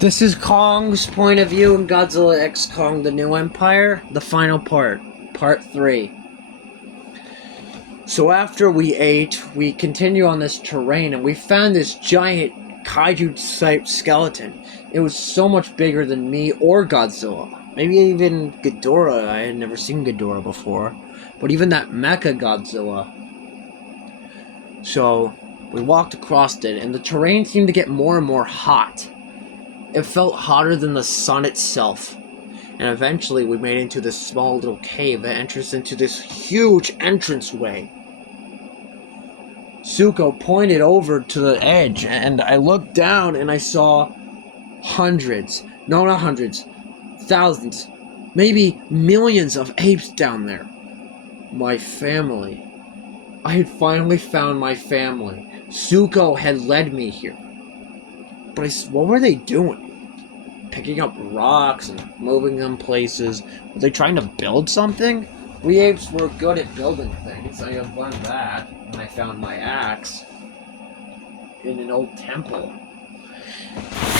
This is Kong's point of view in Godzilla X Kong The New Empire, the final part, part 3. So after we ate, we continue on this terrain and we found this giant kaiju-type skeleton. It was so much bigger than me or Godzilla. Maybe even Ghidorah. I had never seen Ghidorah before. But even that Mecha Godzilla. So we walked across it and the terrain seemed to get more and more hot. It felt hotter than the sun itself. And eventually we made it into this small little cave that enters into this huge entranceway. Zuko pointed over to the edge and I looked down and I saw hundreds, no not hundreds, thousands, maybe millions of apes down there. My family. I had finally found my family. Zuko had led me here. But what were they doing? Picking up rocks and moving them places. Were they trying to build something? We apes were good at building things. I have learned that when I found my axe in an old temple.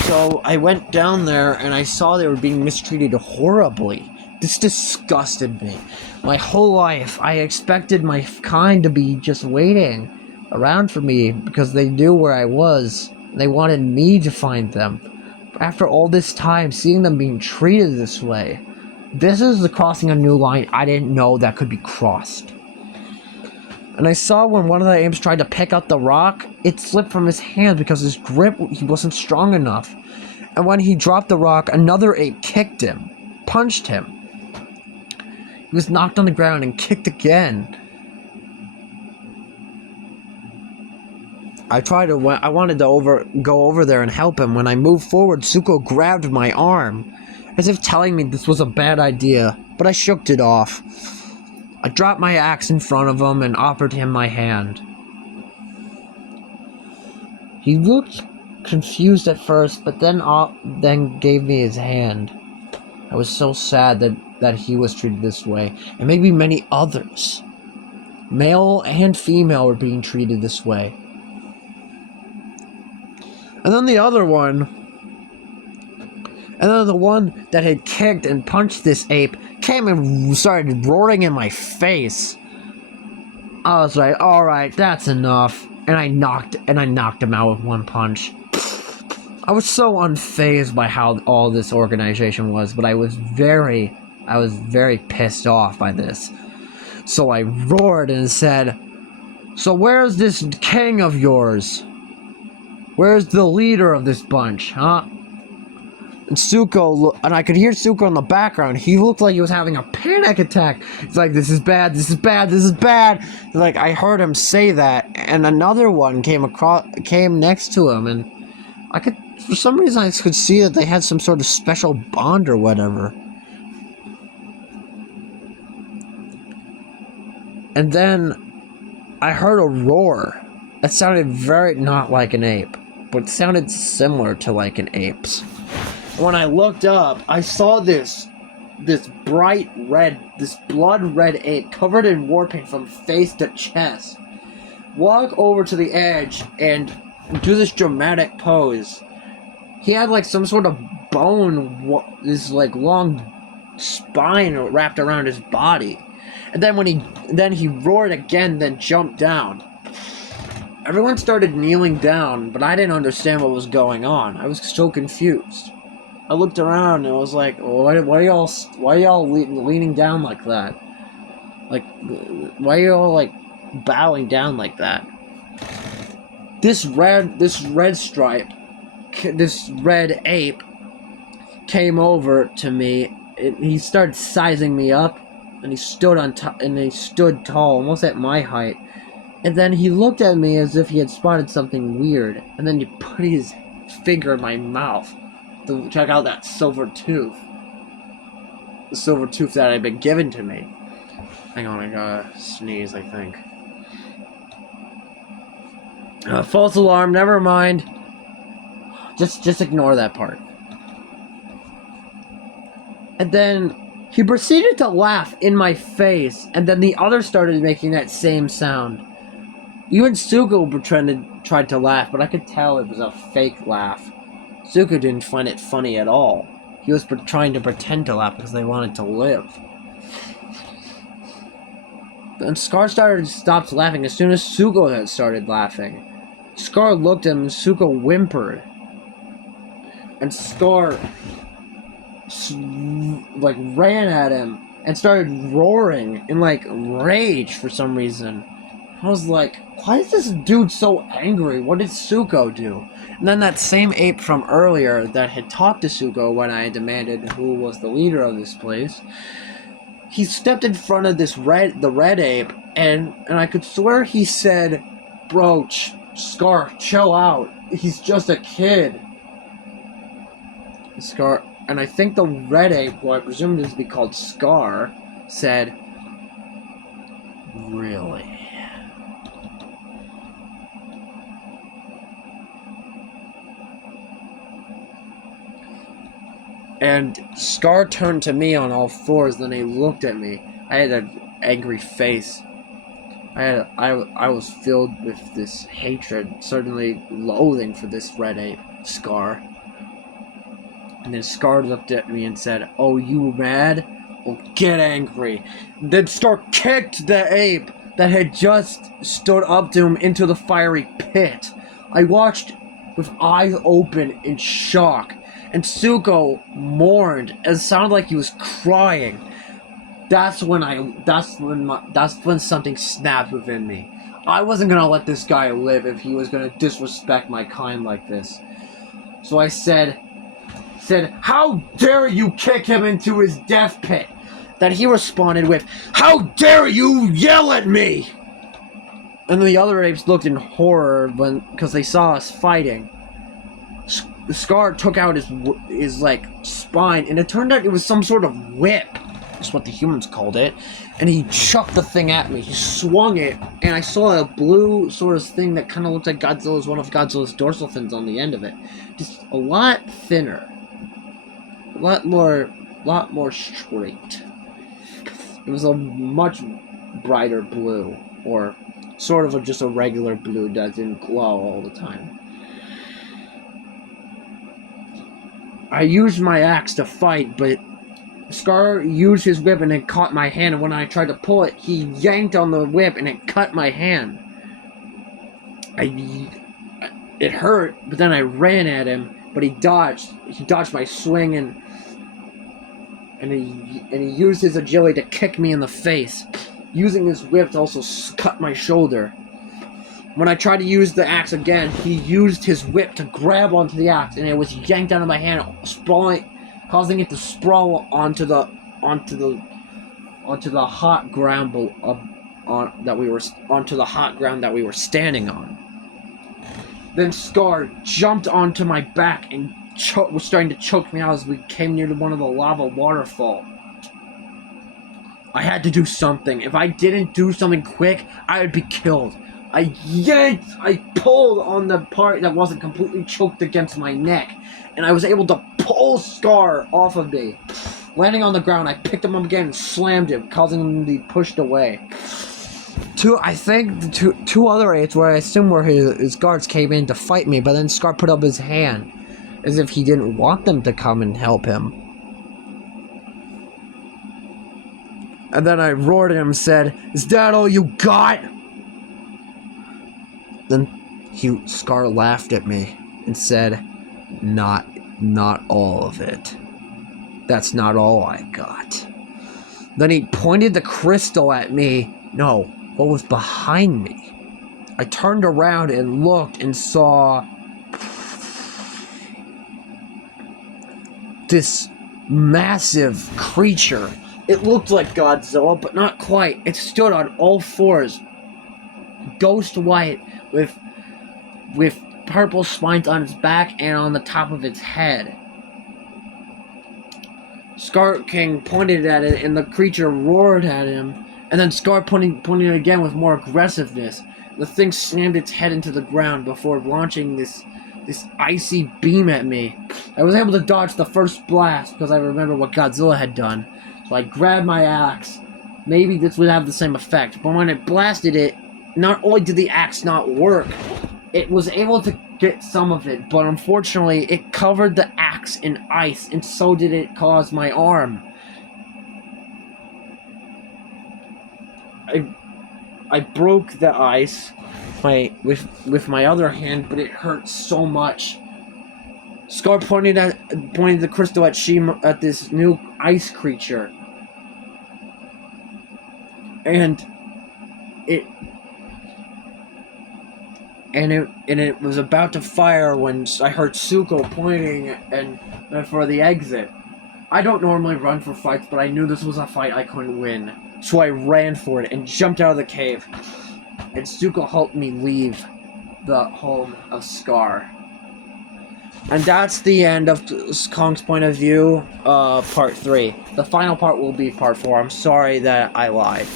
So I went down there and I saw they were being mistreated horribly. This disgusted me. My whole life, I expected my kind to be just waiting around for me because they knew where I was. They wanted me to find them. After all this time, seeing them being treated this way, this is the crossing a new line I didn't know that could be crossed. And I saw when one of the apes tried to pick up the rock, it slipped from his hand because his grip, he wasn't strong enough. And when he dropped the rock, another ape kicked him, punched him. He was knocked on the ground and kicked again. I wanted to go over there and help him. When I moved forward, Zuko grabbed my arm, as if telling me this was a bad idea, but I shook it off. I dropped my axe in front of him and offered him my hand. He looked confused at first, but then gave me his hand. I was so sad that he was treated this way, and maybe many others. Male and female were being treated this way. And then the one that had kicked and punched this ape came and started roaring in my face. I was like, alright, that's enough. And I knocked him out with one punch. I was so unfazed by how all this organization was, but I was very pissed off by this. So I roared and said, "So where's this king of yours? Where's the leader of this bunch, huh?" And Zuko, and I could hear Zuko in the background. He looked like he was having a panic attack. He's like, "This is bad, this is bad, this is bad." Like, I heard him say that, and another one came next to him, and for some reason I could see that they had some sort of special bond or whatever. And then I heard a roar that sounded very not like an ape, but sounded similar to like an ape's. When I looked up, I saw this bright red, this blood red ape covered in war paint from face to chest walk over to the edge and do this dramatic pose. He had like some sort of bone, this like long spine wrapped around his body. And then he roared again, then jumped down. Everyone started kneeling down, but I didn't understand what was going on. I was so confused. I looked around and I was like, why are y'all leaning down like that? Like, why are y'all like bowing down like that? This red stripe, this red ape came over to me. He started sizing me up, and he stood on top, and he stood tall, almost at my height. And then he looked at me as if he had spotted something weird, and then he put his finger in my mouth to check out that silver tooth. The silver tooth that had been given to me. Hang on, I gotta sneeze, I think. False alarm, never mind. Just ignore that part. And then he proceeded to laugh in my face, and then the others started making that same sound. Even Zuko tried to laugh, but I could tell it was a fake laugh. Zuko didn't find it funny at all. He was trying to pretend to laugh because they wanted to live. Then Scar stopped laughing as soon as Zuko had started laughing. Scar looked at him and Zuko whimpered. And Scar ran at him and started roaring in rage for some reason. I was like, why is this dude so angry? What did Zuko do? And then that same ape from earlier that had talked to Zuko when I demanded who was the leader of this place, he stepped in front of the red ape, and I could swear he said, "Bro, Scar, chill out. He's just a kid." Scar, and I think the red ape, who I presumed is to be called Scar, said, "Really?" And Scar turned to me on all fours, then he looked at me. I had an angry face. I was filled with this hatred, certainly loathing for this red ape, Scar. And then Scar looked at me and said, "Oh, you mad? Well, get angry." Then Scar kicked the ape that had just stood up to him into the fiery pit. I watched with eyes open in shock. And Zuko mourned. It sounded like he was crying. That's when something snapped within me. I wasn't gonna let this guy live if he was gonna disrespect my kind like this. So I said, "How dare you kick him into his death pit?" That he responded with, "How dare you yell at me?" And the other apes looked in horror because they saw us fighting. Scar took out his spine, and it turned out it was some sort of whip. That's what the humans called it. And he chucked the thing at me. He swung it, and I saw a blue sort of thing that kind of looked like one of Godzilla's dorsal fins on the end of it. Just a lot thinner. A lot more straight. It was a much brighter blue, or sort of just a regular blue that didn't glow all the time. I used my axe to fight, but Scar used his whip and it caught my hand, and when I tried to pull it, he yanked on the whip and it cut my hand. It hurt, but then I ran at him, but he dodged. He dodged my swing, and he used his agility to kick me in the face, using his whip to also cut my shoulder. When I tried to use the axe again, he used his whip to grab onto the axe, and it was yanked out of my hand, causing it to sprawl onto the hot ground onto the hot ground that we were standing on. Then Scar jumped onto my back and was starting to choke me out as we came near to one of the lava waterfall. I had to do something. If I didn't do something quick, I would be killed. I pulled on the part that wasn't completely choked against my neck, and I was able to pull Scar off of me. Landing on the ground, I picked him up again and slammed him, causing him to be pushed away. Two other apes, where I assume were his guards, came in to fight me, but then Scar put up his hand, as if he didn't want them to come and help him. And then I roared at him and said, "Is that all you got?" Then Scar laughed at me and said, Not all of it. That's not all I got." Then he pointed the crystal at me. No, what was behind me? I turned around and looked and saw this massive creature. It looked like Godzilla, but not quite. It stood on all fours, ghost white, with purple spines on its back and on the top of its head. Scar King pointed at it, and the creature roared at him, and then Scar pointed it again with more aggressiveness. The thing slammed its head into the ground before launching this icy beam at me. I was able to dodge the first blast because I remember what Godzilla had done, so I grabbed my axe. Maybe this would have the same effect, but when it blasted it, not only did the axe not work, it was able to get some of it, but unfortunately it covered the axe in ice, and so did it cause my arm. I broke the ice with my other hand, but it hurt so much. Scar pointed the crystal at this new ice creature, and it was about to fire when I heard Zuko pointing for the exit. I don't normally run for fights, but I knew this was a fight I couldn't win, so I ran for it and jumped out of the cave. And Zuko helped me leave the home of Scar. And that's the end of Kong's point of view, part 3. The final part will be part 4. I'm sorry that I lied.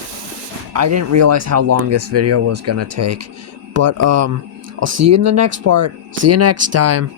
I didn't realize how long this video was gonna take. But, I'll see you in the next part. See you next time.